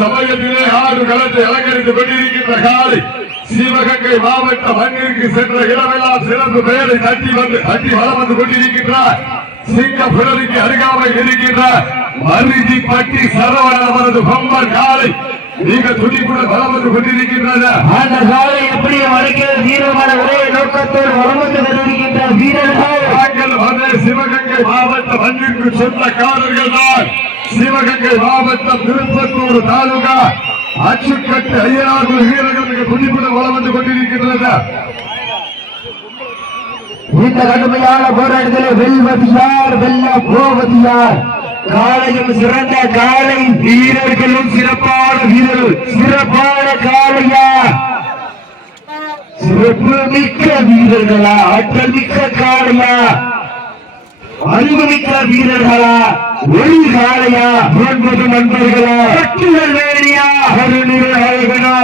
சமயத்திலே ஆறு களத்தை அலங்கரித்துக் கொண்டிருக்கின்ற காலை சிவகங்கை மாவட்ட மண்ணிற்கு சென்ற இடமெல்லாம் சிறப்பு பெயரை தட்டி வளம் வந்து கொண்டிருக்கின்றார். சிங்கப்புரருக்கு அருகாமையில் இருக்கின்ற மருதிப்பட்டி சரவணன் அவரது பொம்மன் காலை நீங்க துணிக்குடன் வளம் வந்து கொண்டிருக்கின்றது. அந்த காலை எப்படியும் அழைக்கிறது தீவிரமான ஒரே நோக்கத்தோடு வளம் வந்து கொண்டிருக்கின்ற வீரர்கள் சிவகங்கை மாவட்ட மண்ணிற்கு சொந்தக்காரர்கள் தான். சிவகங்கை மாவட்டம் திருப்பத்தூர் தாலுகா அச்சுக்கட்டு ஐயனார் வீரர்களுக்கு துணிக்குடன் வளம் வந்து கொண்டிருக்கின்றது. இந்த கடுமையான போராட்டத்தில் வெல்வது யார், வெல்ல போவது யார்? காலையும் சிறந்த காலை, வீரர்களும் சிறப்பான வீரர்கள், சிறப்பான காலையா, சிறப்பு மிக்க வீரர்களா, ஆற்றல் மிக்க காலையா, அறிவுமிக்க வீரர்களா, ஒளி காலையா, ஒன்பது நண்பர்களா, கட்டுதல் வேணியா, ஒரு நிறுவனங்களா,